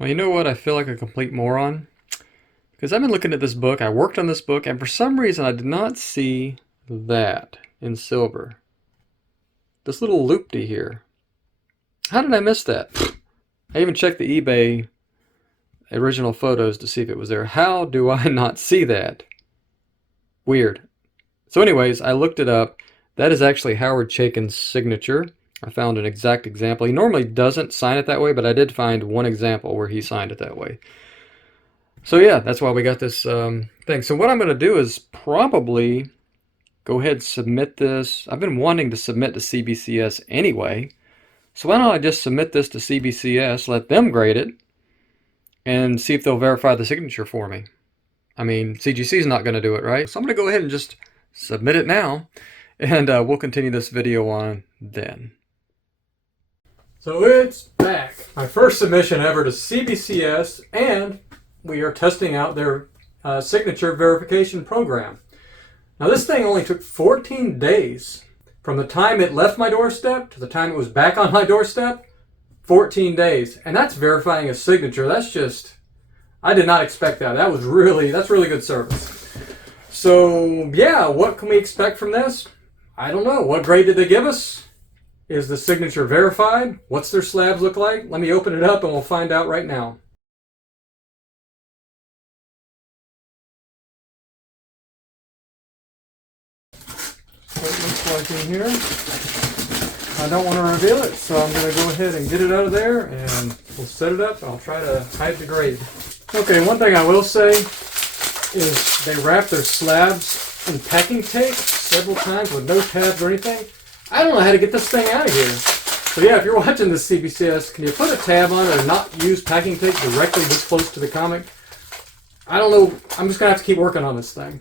Well, you know what? I feel like a complete moron because I've been looking at this book. I worked on this book, and for some reason, I did not see that in silver. This little loopty here. How did I miss that? I even checked the eBay original photos to see if it was there. How do I not see that? Weird. So anyways, I looked it up. That is actually Howard Chaykin's signature. I found an exact example. He normally doesn't sign it that way, but I did find one example where he signed it that way. So yeah, that's why we got this thing. So what I'm going to do is probably go ahead and submit this. I've been wanting to submit to CBCS anyway. So why don't I just submit this to CBCS, let them grade it, and see if they'll verify the signature for me. I mean, CGC is not going to do it, right? So I'm going to go ahead and just submit it now, and we'll continue this video on then. So it's back. My first submission ever to CBCS, and we are testing out their signature verification program. Now this thing only took 14 days. From the time it left my doorstep to the time it was back on my doorstep, 14 days. And that's verifying a signature. That's just, I did not expect that. That's really good service. So yeah, what can we expect from this? I don't know. What grade did they give us? Is the signature verified? What's their slabs look like? Let me open it up and we'll find out right now. What it looks like in here. I don't want to reveal it, so I'm going to go ahead and get it out of there and we'll set it up. I'll try to hide the grade. Okay, one thing I will say is they wrap their slabs in packing tape several times with no tabs or anything. I don't know how to get this thing out of here. So yeah, if you're watching this CBCS, can you put a tab on it or not use packing tape directly this close to the comic? I don't know. I'm just going to have to keep working on this thing.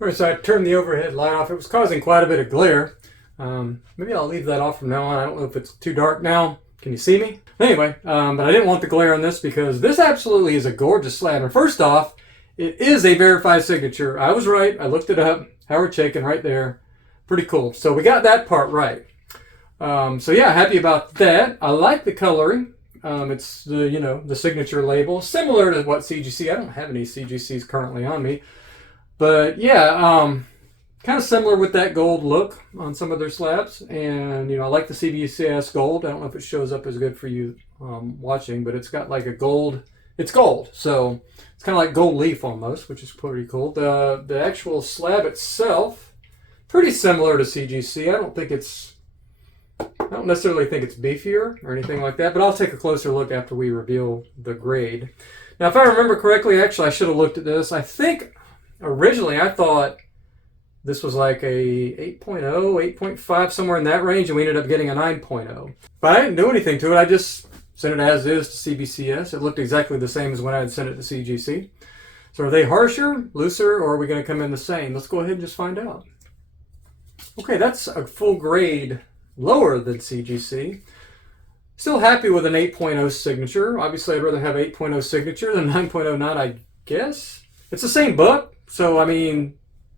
Alright, so I turned the overhead light off. It was causing quite a bit of glare. Maybe I'll leave that off from now on. I don't know if it's too dark now. Can you see me? Anyway, but I didn't want the glare on this because this absolutely is a gorgeous slab. And first off, it is a verified signature. I was right. I looked it up. Howard Chaykin right there. Pretty cool. So we got that part right. So yeah, happy about that. I like the coloring. It's the the signature label, similar to what CGC. I don't have any CGCs currently on me, but yeah, kind of similar with that gold look on some of their slabs. And I like the CBCS gold. I don't know if it shows up as good for you watching, but it's got like a gold. It's gold, so it's kind of like gold leaf almost, which is pretty cool. The actual slab itself, pretty similar to CGC. I don't necessarily think it's beefier or anything like that, but I'll take a closer look after we reveal the grade. Now, if I remember correctly, actually, I should have looked at this. I think originally I thought this was like a 8.0, 8.5, somewhere in that range, and we ended up getting a 9.0. But I didn't do anything to it. I just sent it as is to CBCS. It looked exactly the same as when I had sent it to CGC. So are they harsher, looser, or are we going to come in the same? Let's go ahead and just find out. Okay, that's a full grade lower than CGC. Still happy with an 8.0 signature. Obviously, I'd rather have 8.0 signature than 9.09, I guess. It's the same book, so I mean,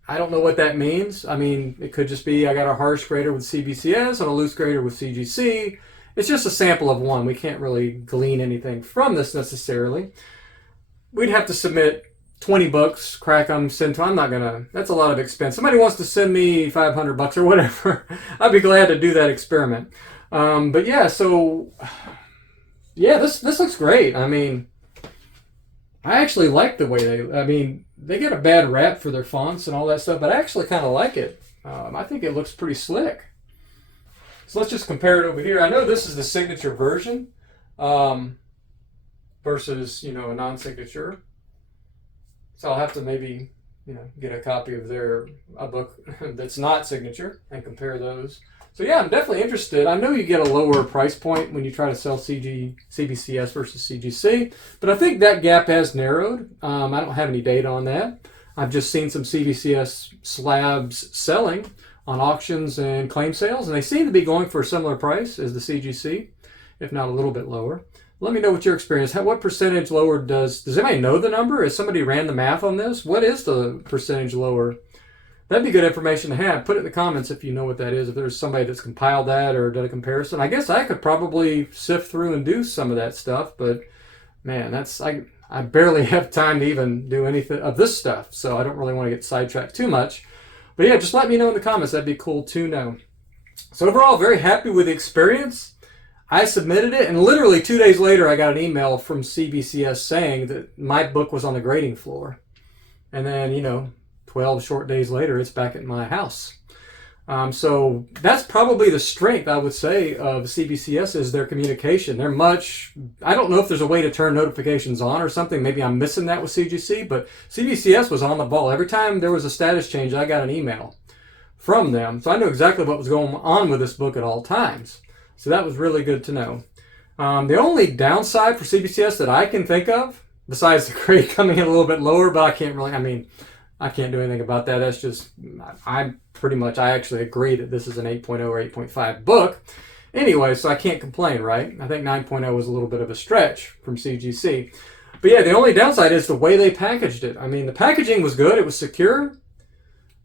I don't know what that means. I mean, it could just be I got a harsh grader with CBCS and a loose grader with CGC. It's just a sample of one. We can't really glean anything from this necessarily. We'd have to submit 20 books, crack them, send to. I'm not gonna. That's a lot of expense. Somebody wants to send me 500 bucks or whatever. I'd be glad to do that experiment. But yeah, so yeah, this looks great. I mean, I actually like the way they get a bad rap for their fonts and all that stuff, but I actually kind of like it. I think it looks pretty slick. So let's just compare it over here. I know this is the signature version versus a non-signature. So I'll have to maybe, get a copy of a book that's not signature and compare those. So yeah, I'm definitely interested. I know you get a lower price point when you try to sell CBCS versus CGC, but I think that gap has narrowed. I don't have any data on that. I've just seen some CBCS slabs selling on auctions and claim sales, and they seem to be going for a similar price as the CGC, if not a little bit lower. Let me know what your experience. What percentage lower does anybody know the number? Has somebody ran the math on this? What is the percentage lower? That'd be good information to have. Put it in the comments if you know what that is. If there's somebody that's compiled that or done a comparison. I guess I could probably sift through and do some of that stuff, but man, I barely have time to even do anything of this stuff, so I don't really want to get sidetracked too much. But yeah, just let me know in the comments. That'd be cool to know. So overall, very happy with the experience. I submitted it, and literally 2 days later, I got an email from CBCS saying that my book was on the grading floor. And then, 12 short days later, it's back at my house. So that's probably the strength, I would say, of CBCS is their communication. I don't know if there's a way to turn notifications on or something. Maybe I'm missing that with CGC, but CBCS was on the ball. Every time there was a status change, I got an email from them. So I knew exactly what was going on with this book at all times. So that was really good to know. The only downside for CBCS that I can think of, besides the grade coming in a little bit lower, but I can't do anything about that. That's just, I actually agree that this is an 8.0 or 8.5 book. Anyway, so I can't complain, right? I think 9.0 was a little bit of a stretch from CGC. But yeah, the only downside is the way they packaged it. I mean, the packaging was good. It was secure.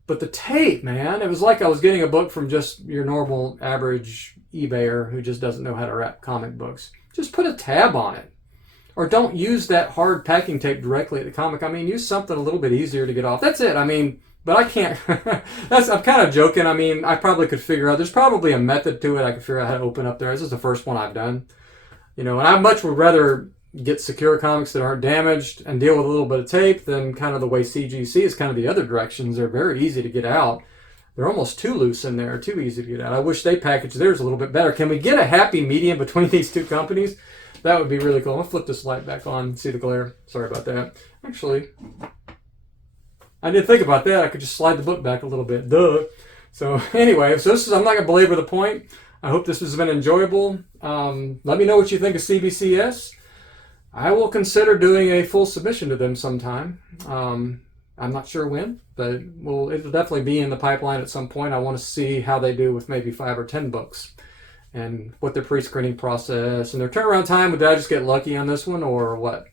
But the tape, man, it was like I was getting a book from just your normal average eBayer who just doesn't know how to wrap comic books. Just put a tab on it. Or don't use that hard packing tape directly at the comic. I mean, use something a little bit easier to get off. That's it. I mean, but I can't. I'm kind of joking. I mean, I probably could figure out. There's probably a method to it. I could figure out how to open up there. This is the first one I've done. And I much would rather get secure comics that aren't damaged and deal with a little bit of tape than kind of the way CGC is kind of the other directions. They're very easy to get out. They're almost too loose in there, too easy to get out. I wish they packaged theirs a little bit better. Can we get a happy medium between these two companies? That would be really cool. I'm going to flip this light back on, see the glare. Sorry about that. Actually, I didn't think about that. I could just slide the book back a little bit. Duh. So anyway, I'm not going to belabor the point. I hope this has been enjoyable. Let me know what you think of CBCS. I will consider doing a full submission to them sometime. I'm not sure when, but it'll definitely be in the pipeline at some point. I want to see how they do with maybe 5 or 10 books and what their pre-screening process and their turnaround time. Did I just get lucky on this one or what?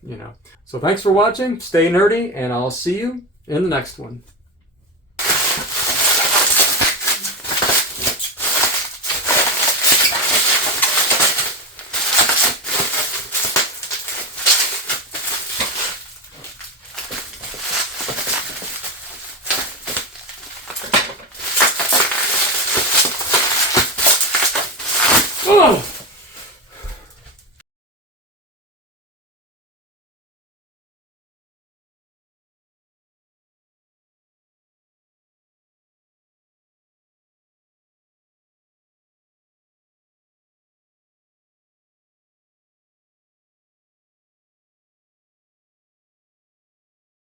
So thanks for watching. Stay nerdy, and I'll see you in the next one.